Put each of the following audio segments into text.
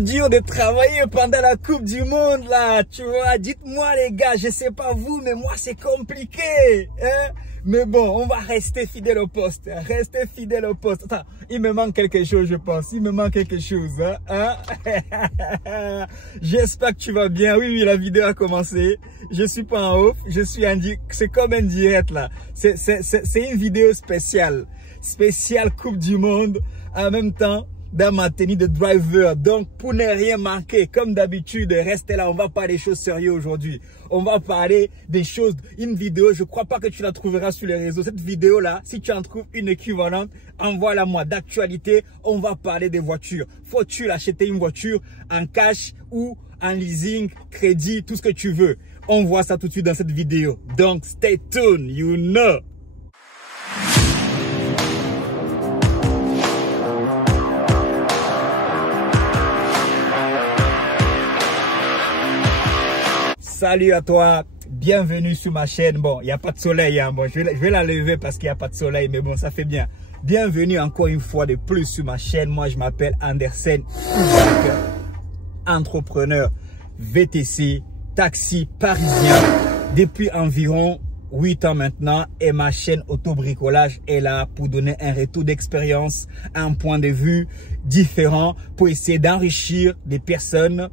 Dur de travailler pendant la Coupe du Monde là, tu vois. Dites-moi les gars, je sais pas vous, mais moi c'est compliqué, hein. Mais bon, on va rester fidèle au poste, rester fidèle au poste. Attends, il me manque quelque chose, je pense. Il me manque quelque chose, hein. J'espère que tu vas bien. Oui, oui, la vidéo a commencé. Je suis pas en off, je suis en direct. C'est comme un direct là. C'est une vidéo spéciale, Coupe du Monde. En même temps, dans ma tenue de driver. Donc, pour ne rien manquer, comme d'habitude, restez là. On va parler des choses sérieuses aujourd'hui. On va parler des choses. Une vidéo, je crois pas que tu la trouveras sur les réseaux. Cette vidéo-là, si tu en trouves une équivalente, envoie-la moi. D'actualité, on va parler des voitures. Faut-tu acheter une voiture en cash ou en leasing, crédit, tout ce que tu veux. On voit ça tout de suite dans cette vidéo. Donc, stay tuned, you know. Salut à toi, bienvenue sur ma chaîne. Bon, il n'y a pas de soleil, hein. Bon, je vais la lever parce qu'il n'y a pas de soleil, mais bon, ça fait bien. Bienvenue encore une fois de plus sur ma chaîne. Moi, je m'appelle Andersen, entrepreneur VTC, taxi parisien depuis environ 8 ans maintenant, et ma chaîne Autobricolage est là pour donner un retour d'expérience, un point de vue différent pour essayer d'enrichir des personnes,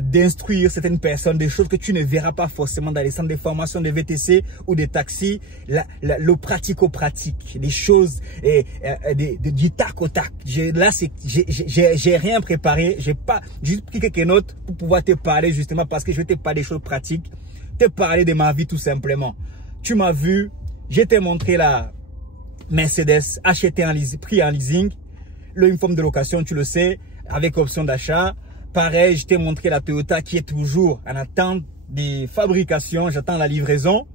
d'instruire certaines personnes, des choses que tu ne verras pas forcément dans les centres de formation de VTC ou des taxis, le pratico-pratique, des choses du tac au tac. Là, j'ai rien préparé, j'ai pas juste pris quelques notes pour pouvoir te parler justement parce que je vais te parler des choses pratiques, te parler de ma vie tout simplement. Tu m'as vu, je t'ai montré la Mercedes achetée en leasing, pris en leasing, l'uniforme de location, tu le sais, avec option d'achat. Pareil, je t'ai montré la Toyota qui est toujours en attente des fabrications, j'attends la livraison.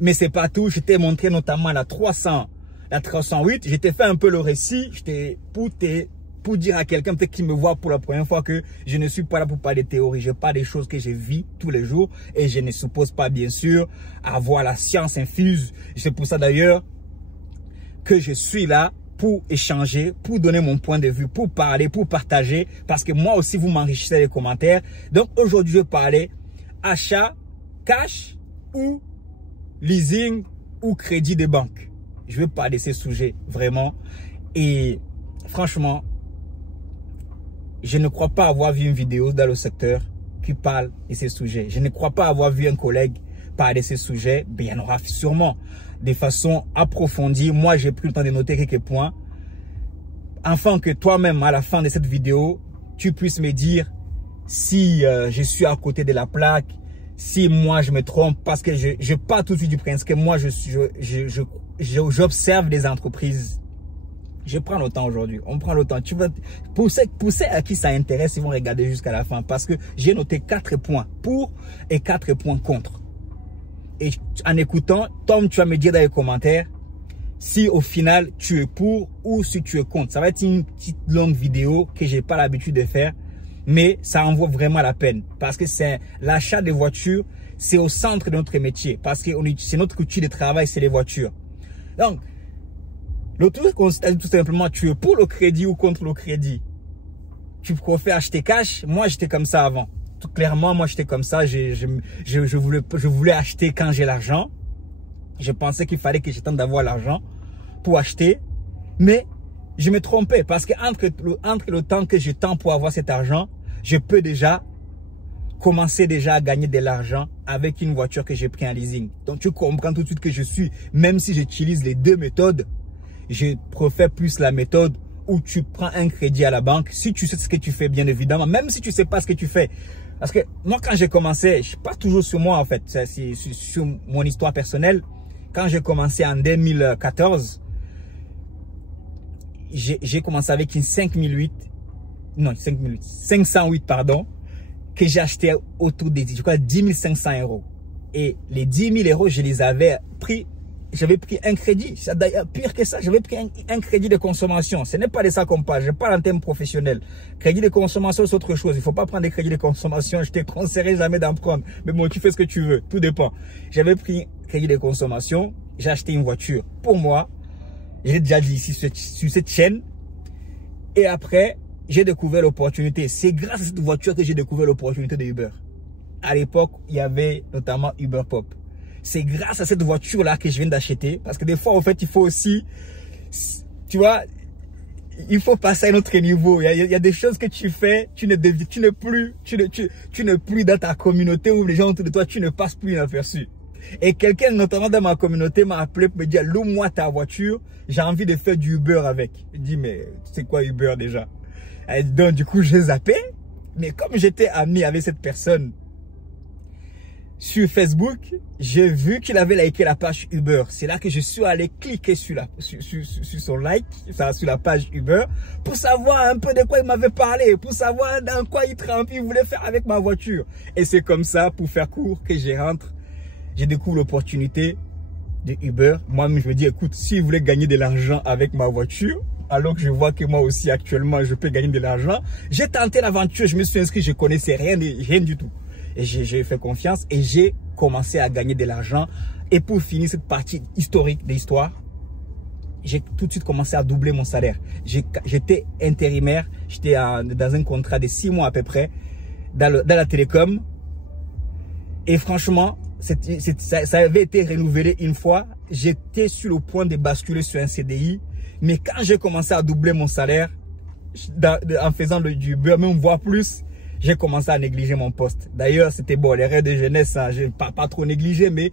Mais c'est pas tout, je t'ai montré notamment la 308, je t'ai fait un peu le récit, pour dire à quelqu'un peut-être qui me voit pour la première fois que je ne suis pas là pour parler de théorie, je parle des choses que je vis tous les jours et je ne suppose pas bien sûr avoir la science infuse. C'est pour ça d'ailleurs que je suis là pour échanger, pour donner mon point de vue, pour parler, pour partager, parce que moi aussi vous m'enrichissez les commentaires. Donc aujourd'hui je vais parler achat, cash ou leasing ou crédit de banque. Je vais parler de ces sujets vraiment et franchement, je ne crois pas avoir vu une vidéo dans le secteur qui parle de ces sujets. Je ne crois pas avoir vu un collègue parler de ces sujets. Mais il y en aura sûrement de façon approfondie. Moi, j'ai pris le temps de noter quelques points. Afin que toi-même, à la fin de cette vidéo, tu puisses me dire si je suis à côté de la plaque, si moi je me trompe. Parce que je pars tout de suite du principe que moi, j'observe des entreprises. Je prends le temps aujourd'hui. On prend le temps. Tu vas pousser à qui ça intéresse, ils vont regarder jusqu'à la fin. Parce que j'ai noté 4 points pour et 4 points contre. Et en écoutant, Tom, tu vas me dire dans les commentaires si au final tu es pour ou si tu es contre. Ça va être une petite longue vidéo que j'ai pas l'habitude de faire. Mais ça en vaut vraiment la peine. Parce que c'est l'achat des voitures, c'est au centre de notre métier. Parce que c'est notre outil de travail, c'est les voitures. Donc, le truc consiste tout simplement, tu es pour le crédit ou contre le crédit. Tu préfères acheter cash. Moi, j'étais comme ça avant. Tout clairement, moi, j'étais comme ça. Je voulais acheter quand j'ai l'argent. Je pensais qu'il fallait que j'attende d'avoir l'argent pour acheter. Mais je me trompais parce que entre le temps que je tends pour avoir cet argent, je peux déjà commencer à gagner de l'argent avec une voiture que j'ai pris en leasing. Donc, tu comprends tout de suite que je suis, même si j'utilise les deux méthodes, je préfère plus la méthode où tu prends un crédit à la banque. Si tu sais ce que tu fais, bien évidemment, même si tu sais pas ce que tu fais. Parce que moi, quand j'ai commencé, je suis pas toujours sur moi en fait, c'est sur mon histoire personnelle. Quand j'ai commencé en 2014, j'ai commencé avec une 508 pardon, que j'ai acheté autour des, je crois, 10 500 €. Et les 10 000 €, je les avais pris j'avais pris un crédit. D'ailleurs, pire que ça, j'avais pris un crédit de consommation. Ce n'est pas de ça qu'on parle. Je parle en termes professionnels. Crédit de consommation, c'est autre chose. Il ne faut pas prendre des crédits de consommation. Je ne te conseillerais jamais d'en prendre. Mais bon, tu fais ce que tu veux. Tout dépend. J'avais pris crédit de consommation. J'ai acheté une voiture pour moi. J'ai déjà dit ici sur cette chaîne. Et après, j'ai découvert l'opportunité. C'est grâce à cette voiture que j'ai découvert l'opportunité de Uber. À l'époque, il y avait notamment Uber Pop. C'est grâce à cette voiture-là que je viens d'acheter. Parce que des fois, en fait, il faut aussi, tu vois, il faut passer à un autre niveau. Il y a des choses que tu fais, tu n'es plus dans ta communauté où les gens autour de toi, tu ne passes plus inaperçu. Et quelqu'un, notamment dans ma communauté, m'a appelé pour me dire, loue-moi ta voiture, j'ai envie de faire du Uber avec. Je dis, mais c'est quoi Uber déjà? Donc, du coup, j'ai zappé. Mais comme j'étais ami avec cette personne, sur Facebook, j'ai vu qu'il avait liké la page Uber. C'est là que je suis allé cliquer sur son like, sur la page Uber, pour savoir un peu de quoi il m'avait parlé, pour savoir dans quoi il voulait faire avec ma voiture. Et c'est comme ça, pour faire court, que je découvre l'opportunité de Uber. Moi-même, je me dis, écoute, s'il voulait gagner de l'argent avec ma voiture, alors que je vois que moi aussi, actuellement, je peux gagner de l'argent, j'ai tenté l'aventure, je me suis inscrit, je connaissais rien du tout. Et j'ai fait confiance et j'ai commencé à gagner de l'argent. Et pour finir cette partie historique de l'histoire, j'ai tout de suite commencé à doubler mon salaire. J'étais intérimaire, j'étais dans un contrat de 6 mois à peu près dans la télécom. Et franchement, ça avait été renouvelé une fois. J'étais sur le point de basculer sur un CDI. Mais quand j'ai commencé à doubler mon salaire, en faisant du Uber, même voire plus, j'ai commencé à négliger mon poste. D'ailleurs, c'était bon, les rêves de jeunesse, hein, je n'ai pas trop négligé, mais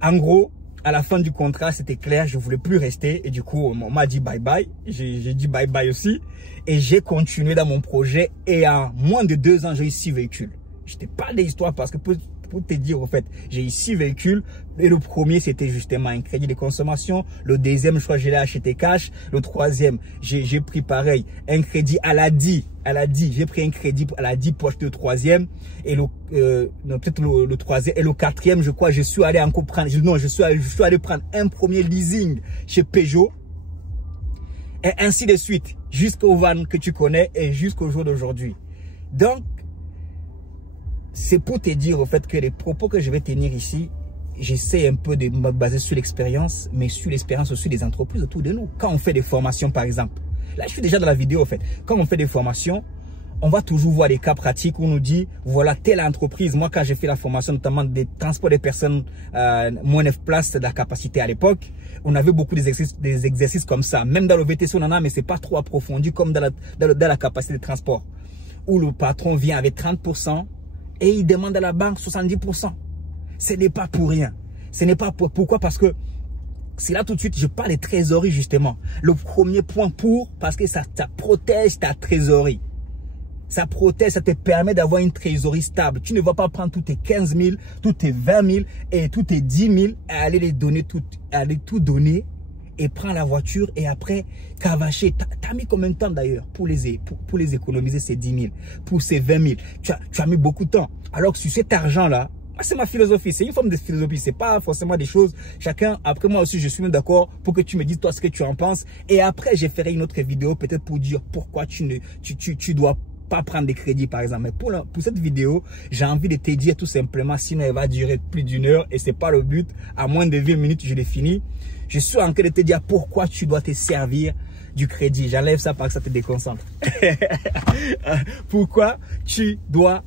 en gros, à la fin du contrat, c'était clair, je ne voulais plus rester. Et du coup, on m'a dit bye bye. J'ai dit bye bye aussi. Et j'ai continué dans mon projet. Et en moins de 2 ans, j'ai eu 6 véhicules. Je t'ai parlé d'histoire parce que pour te dire, en fait, j'ai eu 6 véhicules. Et le premier, c'était justement un crédit de consommation. Le deuxième, je crois que je l'ai acheté cash. Le troisième, j'ai pris pareil, un crédit à la DI. J'ai pris un crédit à la DI pour acheter le troisième. Et peut-être le troisième. Et le quatrième, je crois, je suis allé encore prendre, je suis allé prendre un premier leasing chez Peugeot. Et ainsi de suite, jusqu'au van que tu connais et jusqu'au jour d'aujourd'hui. Donc, c'est pour te dire au fait que les propos que je vais tenir ici, j'essaie un peu de me baser sur l'expérience, mais sur l'expérience aussi des entreprises autour de nous. Quand on fait des formations, par exemple, là je suis déjà dans la vidéo en fait, quand on fait des formations, on va toujours voir des cas pratiques où on nous dit, voilà telle entreprise. Moi quand j'ai fait la formation notamment des transports des personnes, moins 9 places de la capacité à l'époque, on avait beaucoup des exercices comme ça. Même dans le VTC on en a, mais c'est pas trop approfondi comme dans la capacité de transport. Où le patron vient avec 30%, et il demande à la banque 70%. Ce n'est pas pour rien. Ce n'est pas pourquoi? Parce que c'est là tout de suite, je parle de trésorerie justement. Le premier point parce que ça protège ta trésorerie. Ça protège, ça te permet d'avoir une trésorerie stable. Tu ne vas pas prendre tous tes 15 000, tous tes 20 000 et tous tes 10 000 et aller les donner, aller tout donner et prendre la voiture et après cavacher. T'as mis combien de temps d'ailleurs pour les économiser ces 10 000, pour ces 20 000? Tu as mis beaucoup de temps. Alors que sur cet argent-là, c'est ma philosophie, c'est une forme de philosophie, c'est pas forcément des choses. Chacun, après moi aussi, je suis même d'accord pour que tu me dises toi ce que tu en penses. Et après, je ferai une autre vidéo peut-être pour dire pourquoi tu dois pas prendre des crédits par exemple. Mais pour cette vidéo, j'ai envie de te dire tout simplement, sinon elle va durer plus d'1 heure et c'est pas le but. À moins de 20 minutes, je l'ai fini. Je suis en train de te dire pourquoi tu dois te servir du crédit. J'enlève ça parce que ça te déconcentre. Pourquoi tu dois...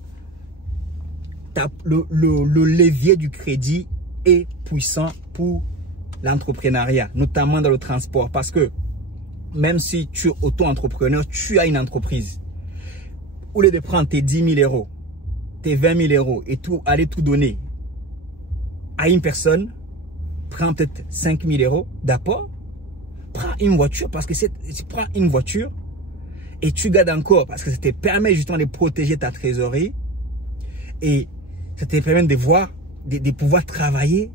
Le levier du crédit est puissant pour l'entrepreneuriat, notamment dans le transport. Parce que même si tu es auto-entrepreneur, tu as une entreprise. Au lieu de prendre tes 10 000 euros, tes 20 000 euros et aller tout donner à une personne, prends peut-être 5 000 euros d'apport, prends une voiture parce que tu prends une voiture et tu gardes encore parce que ça te permet justement de protéger ta trésorerie et ça te permet de pouvoir travailler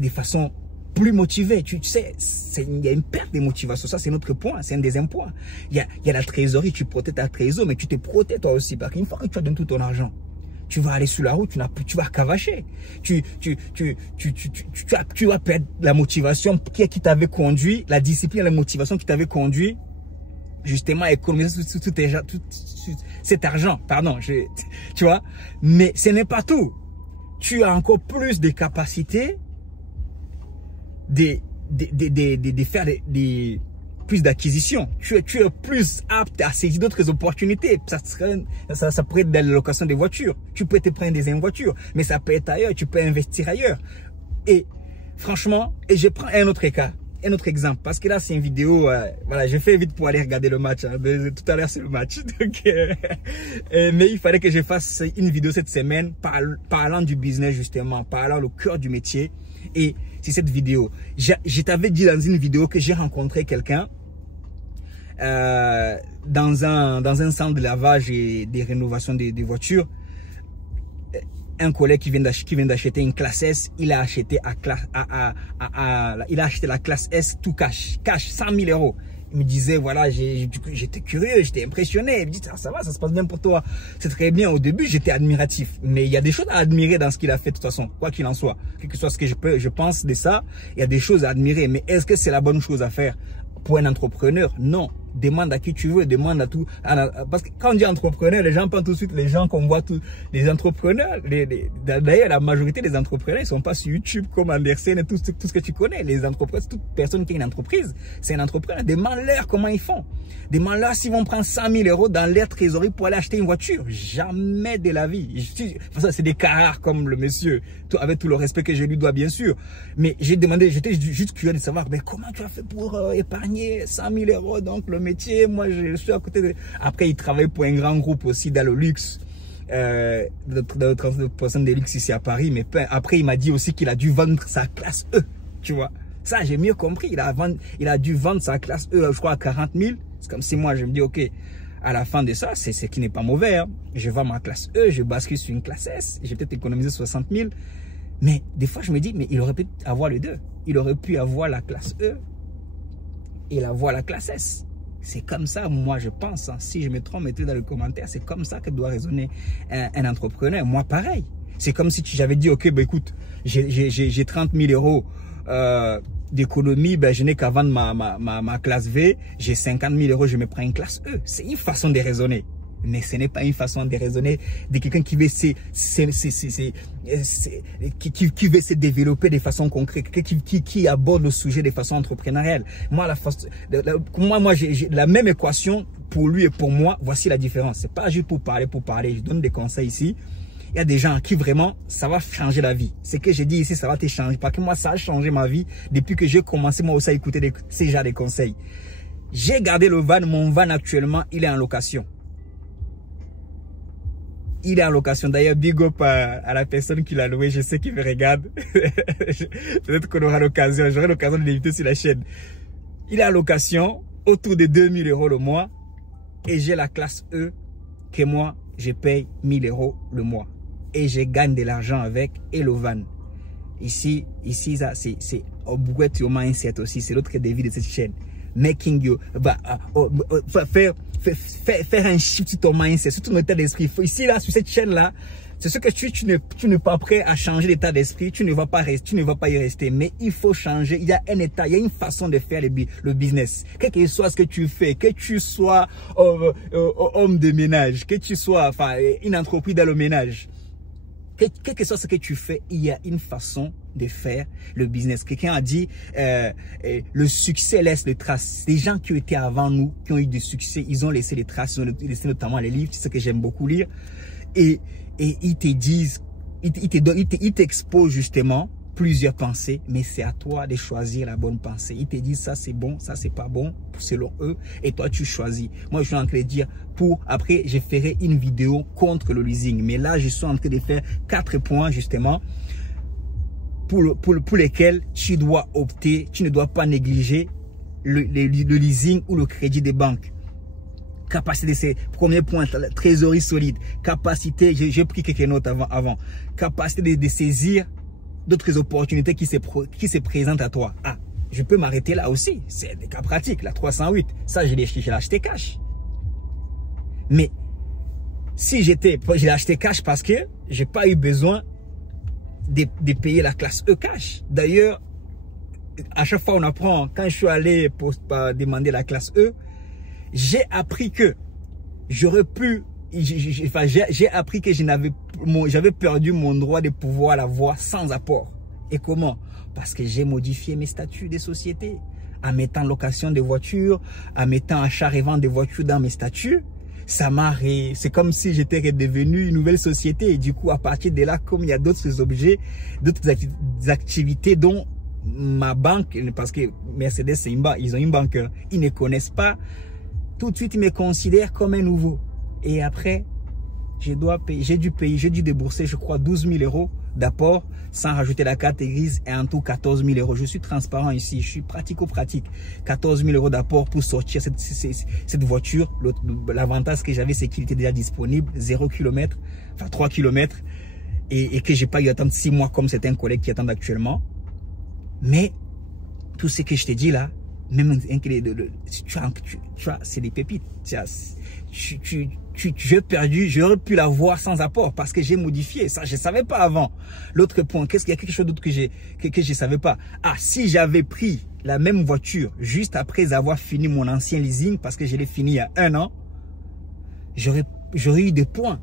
de façon plus motivée. Tu sais, il y a une perte de motivation. Ça, c'est notre point. C'est un deuxième point. Il y a la trésorerie. Tu protèges ta trésorerie, mais tu te protèges toi aussi. Parce qu'une fois que tu as donné tout ton argent, tu vas aller sur la route, tu vas cavacher. Tu vas perdre la motivation qui t'avait conduit, la discipline, la motivation qui t'avait conduit justement à économiser tout cet argent. Pardon, tu vois. Mais ce n'est pas tout. Tu as encore plus de capacités de faire plus d'acquisitions. Tu es plus apte à saisir d'autres opportunités. Ça pourrait être dans la location des voitures. Tu peux te prendre des voitures, mais ça peut être ailleurs. Tu peux investir ailleurs. Et franchement, et je prends un autre cas, un autre exemple, parce que là c'est une vidéo. Voilà, j'ai fait vite pour aller regarder le match. Hein. Tout à l'heure c'est le match. Donc, mais il fallait que je fasse une vidéo cette semaine parlant du business justement, parlant le cœur du métier. Et c'est cette vidéo. Je t'avais dit dans une vidéo que j'ai rencontré quelqu'un dans un centre de lavage et de rénovation des voitures. Un collègue qui vient d'acheter une classe S, il a acheté la classe S tout cash 100 000 euros. Il me disait, voilà, j'étais curieux, j'étais impressionné. Il me dit, ça va, ça se passe bien pour toi. C'est très bien. Au début, j'étais admiratif. Mais il y a des choses à admirer dans ce qu'il a fait de toute façon, quoi qu'il en soit. Quel que soit ce que je pense de ça, il y a des choses à admirer. Mais est-ce que c'est la bonne chose à faire pour un entrepreneur? Non. Demande à qui tu veux, demande à tout. Parce que quand on dit entrepreneur, les gens pensent tout de suite, les gens qu'on voit tous, les entrepreneurs, d'ailleurs la majorité des entrepreneurs, ils sont pas sur YouTube comme Andersen et tout ce que tu connais. Les entrepreneurs, toute personne qui a une entreprise, c'est un entrepreneur. Demande-leur comment ils font. Demande-leur s'ils vont prendre 100 000 euros dans leur trésorerie pour aller acheter une voiture. Jamais de la vie. C'est des cas rares comme le monsieur, avec tout le respect que je lui dois bien sûr. Mais j'étais juste curieux de savoir, mais comment tu as fait pour épargner 100 000 euros donc le métier, moi je suis à côté de... Après il travaille pour un grand groupe aussi dans le luxe, de 30% des luxe ici à Paris, mais après il m'a dit aussi qu'il a dû vendre sa classe E, tu vois. Ça j'ai mieux compris, il a dû vendre sa classe E, je crois à 40 000, c'est comme si moi je me dis ok, à la fin de ça, c'est ce qui n'est pas mauvais, hein. Je vends ma classe E, je bascule sur une classe S, j'ai peut-être économisé 60 000, mais des fois je me dis, mais il aurait pu avoir les deux, il aurait pu avoir la classe E et avoir la classe S. C'est comme ça, moi je pense, hein. Si je me trompe, mettez dans les commentaires, c'est comme ça que doit raisonner un entrepreneur. Moi pareil, c'est comme si j'avais dit, ok, bah, écoute, j'ai 30 000 euros d'économie, ben, je n'ai qu'à vendre ma classe V, j'ai 50 000 euros, je me prends une classe E. C'est une façon de raisonner. Mais ce n'est pas une façon de raisonner de quelqu'un qui veut qui veut se développer de façon concrète, qui aborde le sujet de façon entrepreneuriale. Moi, j'ai la même équation pour lui et pour moi. Voici la différence. C'est pas juste pour parler. Je donne des conseils ici. Il y a des gens qui vraiment, ça va changer la vie. Ce que j'ai dit ici, ça va te changer. Parce que moi, ça a changé ma vie depuis que j'ai commencé moi aussi à écouter ces genres de conseils. J'ai gardé le van. Mon van actuellement, il est en location. Il est en location. D'ailleurs, big up à la personne qui l'a loué. Je sais qu'il me regarde. Peut-être qu'on aura l'occasion. J'aurai l'occasion de l'inviter sur la chaîne. Il est en location autour de 2000 euros le mois. Et j'ai la classe E que moi, je paye 1000 euros le mois. Et je gagne de l'argent avec et le van. Ici ça, c'est au bouet your mindset aussi. C'est l'autre défi de cette chaîne. Making you, faire un shift sur ton mindset, sur ton état d'esprit. Ici, là, sur cette chaîne-là, c'est ce que tu n'es pas prêt à changer d'état d'esprit, tu ne vas pas y rester. Mais il faut changer. Il y a un état, il y a une façon de faire le business. Quel que soit ce que tu fais, que tu sois homme de ménage, que tu sois, une entreprise dans le ménage. Quel que soit ce que tu fais, il y a une façon de faire le business. Quelqu'un a dit, le succès laisse des traces. Les gens qui étaient avant nous, qui ont eu du succès, ils ont laissé des traces, ils ont laissé notamment les livres, c'est ce que j'aime beaucoup lire. Et ils te disent, ils t'exposent justement plusieurs pensées, mais c'est à toi de choisir la bonne pensée. Ils te disent ça c'est bon, ça c'est pas bon, selon eux, et toi tu choisis. Moi je suis en train de dire, après je ferai une vidéo contre le leasing, mais là je suis en train de faire 4 points justement pour lesquels tu dois opter, tu ne dois pas négliger le leasing ou le crédit des banques. Capacité, c'est premier point, trésorerie solide, capacité, j'ai pris quelques notes avant, capacité de saisir d'autres opportunités qui se présentent à toi. Ah, je peux m'arrêter là aussi. C'est des cas pratiques. La 308, ça, je l'ai acheté cash. Mais Si je l'ai acheté cash parce que j'ai pas eu besoin de payer la classe E cash. D'ailleurs, à chaque fois on apprend, quand je suis allé pour demander la classe E, j'ai appris que j'aurais pu, j'ai appris que j'avais perdu mon droit de pouvoir l'avoir sans apport. Et comment? Parce que j'ai modifié mes statuts des sociétés. En mettant location de voitures, en mettant achat et vente de voitures dans mes statuts, c'est comme si j'étais redevenu une nouvelle société. Et du coup, à partir de là, comme il y a d'autres objets, d'autres activités dont ma banque, parce que Mercedes, ils ont une banque, ils ne connaissent pas, tout de suite, ils me considèrent comme un nouveau. Et après, j'ai dû débourser, je crois, 12 000 € d'apport, sans rajouter la carte grise, et en tout 14 000 €. Je suis transparent ici, je suis pratico-pratique. 14 000 € d'apport pour sortir cette voiture. L'avantage que j'avais, c'est qu'il était déjà disponible, 0 km, enfin 3 km, et que j'ai pas eu à attendre 6 mois comme certains collègues qui attendent actuellement. Mais tout ce que je te dis là, même c'est des pépites. J'ai perdu, j'aurais pu l'avoir sans apport parce que j'ai modifié. Ça, je ne savais pas avant. L'autre point, qu'est-ce qu'il y a quelque chose d'autre que je savais pas? Ah, si j'avais pris la même voiture juste après avoir fini mon ancien leasing, parce que je l'ai fini il y a 1 an, j'aurais eu des points.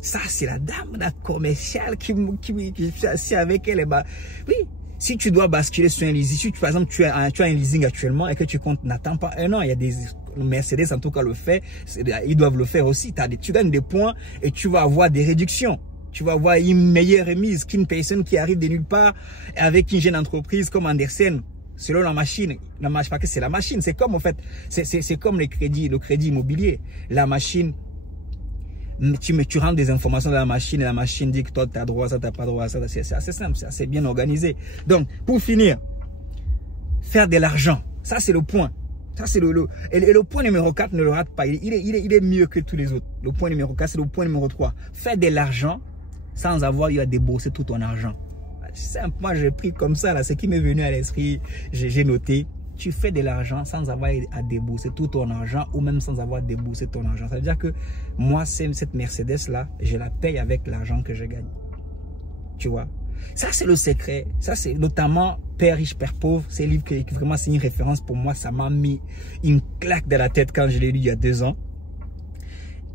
Ça, c'est la dame, la commerciale qui suis assis avec elle. Bah, oui. Si tu dois basculer sur un leasing, si par exemple tu as un leasing actuellement et que tu comptes, n'attends pas 1 an, il y a des Mercedes en tout cas le fait, ils doivent le faire aussi. Tu gagnes des points et tu vas avoir des réductions. Tu vas avoir une meilleure remise qu'une personne qui arrive de nulle part avec une jeune entreprise comme Andersen. Selon la machine, parce que c'est la machine, c'est comme en fait, c'est comme le crédit immobilier. La machine, tu rentres des informations dans la machine et la machine dit que toi tu as droit à ça, tu n'as pas droit à ça. C'est assez simple, c'est assez bien organisé. Donc, pour finir, faire de l'argent, ça c'est le point. Ça c'est le point numéro 4, ne le rate pas. Il est mieux que tous les autres. Le point numéro 4, c'est le point numéro 3. Faire de l'argent sans avoir eu à débourser tout ton argent. C'est simple, moi j'ai pris comme ça, là, ce qui m'est venu à l'esprit, j'ai noté. Tu fais de l'argent sans avoir à débourser tout ton argent ou même sans avoir déboursé ton argent. Ça veut dire que moi, cette Mercedes-là, je la paye avec l'argent que je gagne. Tu vois? Ça, c'est le secret. Ça, c'est notamment Père riche, Père pauvre. C'est un livre qui vraiment, c'est une référence pour moi. Ça m'a mis une claque dans la tête quand je l'ai lu il y a 2 ans.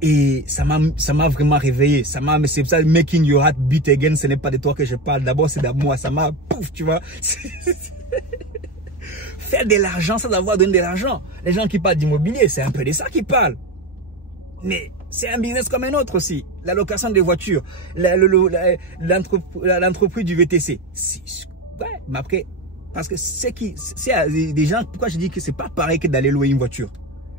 Et ça m'a vraiment réveillé. C'est pour ça, making your heart beat again, ce n'est pas de toi que je parle. D'abord, c'est de moi. Ça m'a, pouf, tu vois. Faire de l'argent sans avoir donné de l'argent. Les gens qui parlent d'immobilier, c'est un peu de ça qu'ils parlent. Mais c'est un business comme un autre aussi. La location des voitures, l'entreprise du VTC. Ouais, mais après, parce que c'est des gens, pourquoi je dis que c'est pas pareil que d'aller louer une voiture.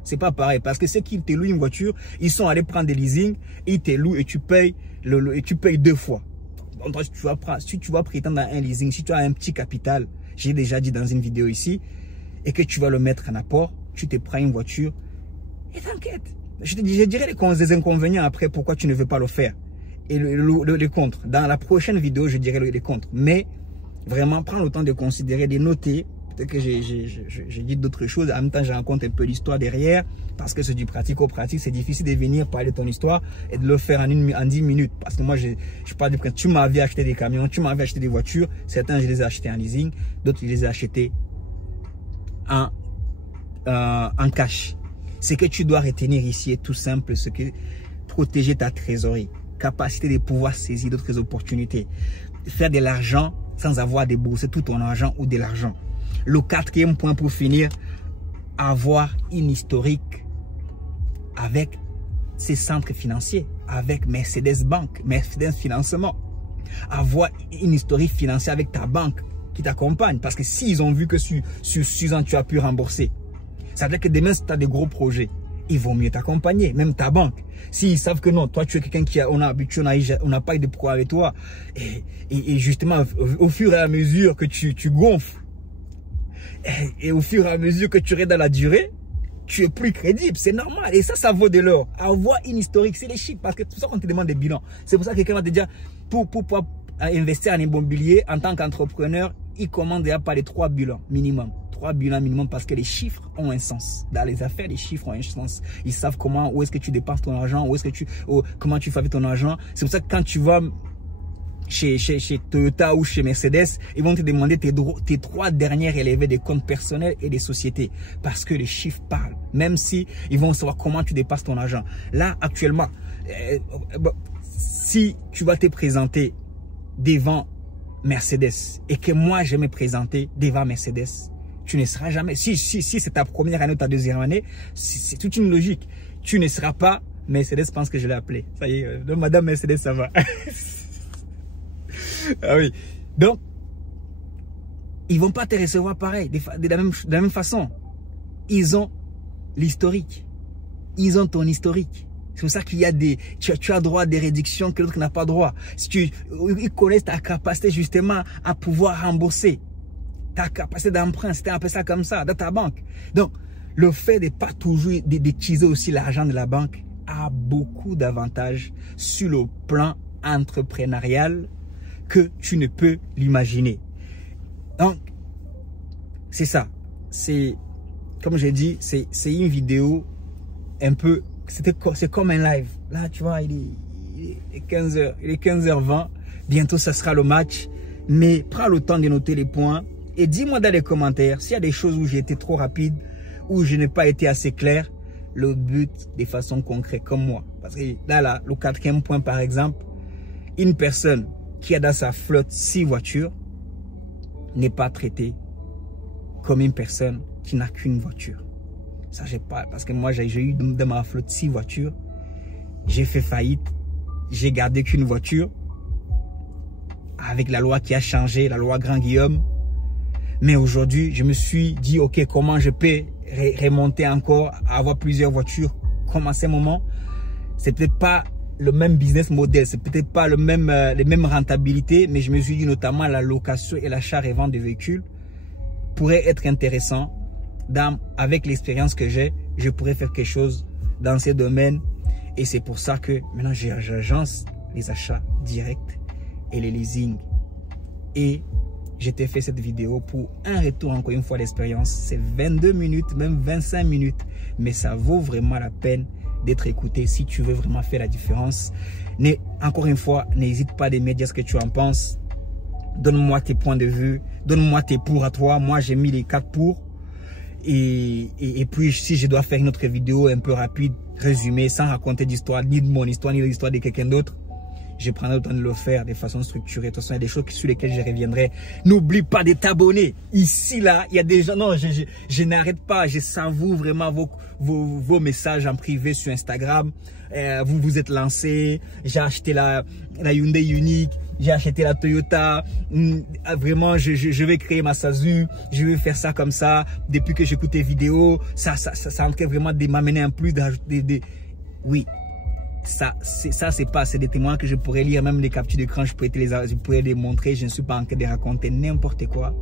C'est pas pareil, parce que ceux qui te louent une voiture, ils sont allés prendre des leasing, ils te louent et tu payes 2 fois. Donc, si tu vas prétendre à un leasing, si tu as un petit capital, j'ai déjà dit dans une vidéo ici, et que tu vas le mettre en apport, tu te prends une voiture et t'inquiète. Je dirai les inconvénients après pourquoi tu ne veux pas le faire. Et les contre. Dans la prochaine vidéo, je dirai les contre. Mais vraiment, prends le temps de considérer, de noter. Peut-être que j'ai dit d'autres choses. En même temps, je raconte un peu l'histoire derrière. Parce que c'est du pratico-pratique. C'est difficile de venir parler de ton histoire et de le faire en 10 minutes. Parce que moi, je parle de tu m'avais acheté des camions, tu m'avais acheté des voitures. Certains, je les ai achetés en leasing. D'autres, je les ai achetés en cash. Ce que tu dois retenir ici est tout simple. Ce que protéger ta trésorerie. Capacité de pouvoir saisir d'autres opportunités. Faire de l'argent sans avoir déboursé tout ton argent ou de l'argent. Le 4e point pour finir, avoir une historique avec ces centres financiers, avec Mercedes Bank, Mercedes Financement. Avoir une historique financière avec ta banque qui t'accompagne. Parce que s'ils ont vu que sur 6 ans, tu as pu rembourser, ça veut dire que demain, si tu as des gros projets, ils vont mieux t'accompagner, même ta banque. S'ils savent que non, toi, tu es quelqu'un qui on n'a pas eu de problème avec toi. Et justement, au fur et à mesure que tu gonfles, et au fur et à mesure que tu restes dans la durée, tu es plus crédible. C'est normal. Et ça vaut de l'or. Avoir une historique, c'est les chiffres. Parce que c'est pour ça qu'on te demande des bilans. C'est pour ça que quelqu'un va te dire, pour pouvoir investir en immobilier en tant qu'entrepreneur, il commence déjà par les 3 bilans minimum. 3 bilans minimum parce que les chiffres ont un sens. Dans les affaires, les chiffres ont un sens. Ils savent où est-ce que tu dépenses ton argent, comment tu fais ton argent. C'est pour ça que quand tu vas chez Toyota ou chez Mercedes, ils vont te demander tes 3 derniers relevés des comptes personnels et des sociétés. Parce que les chiffres parlent. Même si ils vont savoir comment tu dépenses ton argent. Là, actuellement, si tu vas te présenter devant Mercedes et que moi, je vais me présenter devant Mercedes, tu ne seras jamais. Si c'est ta première année ou ta deuxième année, c'est toute une logique. Tu ne seras pas Mercedes, pense que je l'ai appelé. Ça y est, donc Madame Mercedes, ça va. Ah oui. Donc, ils vont pas te recevoir pareil, de la même façon. Ils ont l'historique. Ils ont ton historique. C'est pour ça qu'il y a tu as droit à des réductions que l'autre n'a pas droit. Ils connaissent ta capacité justement à pouvoir rembourser. Ta capacité d'emprunt, c'était un peu ça comme ça, dans ta banque. Donc, le fait de ne pas toujours d'utiliser aussi l'argent de la banque a beaucoup d'avantages sur le plan entrepreneurial que tu ne peux l'imaginer. Donc, c'est ça. C'est, comme j'ai dit, c'est une vidéo un peu, c'est comme un live. Là, tu vois, il est 15h, il est 15h20. Bientôt, ça sera le match. Mais prends le temps de noter les points. Et dis-moi dans les commentaires s'il y a des choses où j'ai été trop rapide, où je n'ai pas été assez clair. Le but de façon concrète comme moi. Parce que là, le 4e point par exemple, une personne qui a dans sa flotte 6 voitures n'est pas traitée comme une personne qui n'a qu'une voiture. Ça, j'ai pas. Parce que moi, j'ai eu dans ma flotte 6 voitures. J'ai fait faillite. J'ai gardé qu'une voiture. Avec la loi qui a changé, la loi Grand Guillaume. Mais aujourd'hui, je me suis dit, ok, comment je peux remonter encore, à avoir plusieurs voitures comme à ce moment. C'est peut-être pas le même business model, c'est peut-être pas les mêmes rentabilités, mais je me suis dit notamment la location et l'achat-revente de véhicules pourrait être intéressant. Avec l'expérience que j'ai, je pourrais faire quelque chose dans ces domaines. Et c'est pour ça que maintenant, j'agence les achats directs et les leasing. Et je t'ai fait cette vidéo pour un retour encore une fois d'expérience. C'est 22 minutes, même 25 minutes. Mais ça vaut vraiment la peine d'être écouté si tu veux vraiment faire la différence. Mais encore une fois, n'hésite pas à me dire ce que tu en penses. Donne-moi tes points de vue. Donne-moi tes pour à toi. Moi, j'ai mis les 4 pour. Et puis, si je dois faire une autre vidéo un peu rapide, résumée, sans raconter d'histoire, ni de mon histoire, ni de l'histoire de quelqu'un d'autre, je prendrai le temps de le faire de façon structurée. De toute façon, il y a des choses sur lesquelles je reviendrai. N'oublie pas de t'abonner. Ici, là, il y a des gens... Non, je n'arrête pas. Je savoure vraiment vos messages en privé sur Instagram. Vous vous êtes lancé. J'ai acheté la Hyundai Ioniq. J'ai acheté la Toyota. Vraiment, je vais créer ma SASU. Je vais faire ça comme ça. Depuis que j'écoute tes vidéos, ça en train vraiment de m'amener un plus d'ajouter Oui. Ça c'est pas, c'est des témoins que je pourrais lire, même des captures d'écran, je pourrais les montrer. Je ne suis pas en train de raconter n'importe quoi.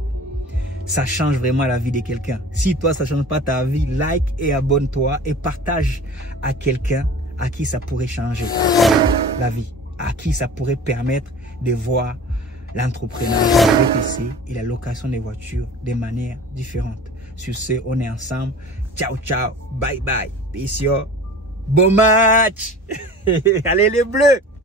Ça change vraiment la vie de quelqu'un. Si toi, ça ne change pas ta vie, like et abonne-toi et partage à quelqu'un à qui ça pourrait changer la vie, à qui ça pourrait permettre de voir l'entrepreneuriat VTC et la location des voitures de manière différente. Sur ce, on est ensemble. Ciao, ciao. Bye, bye. Peace, yo. Bon match. Allez les bleus.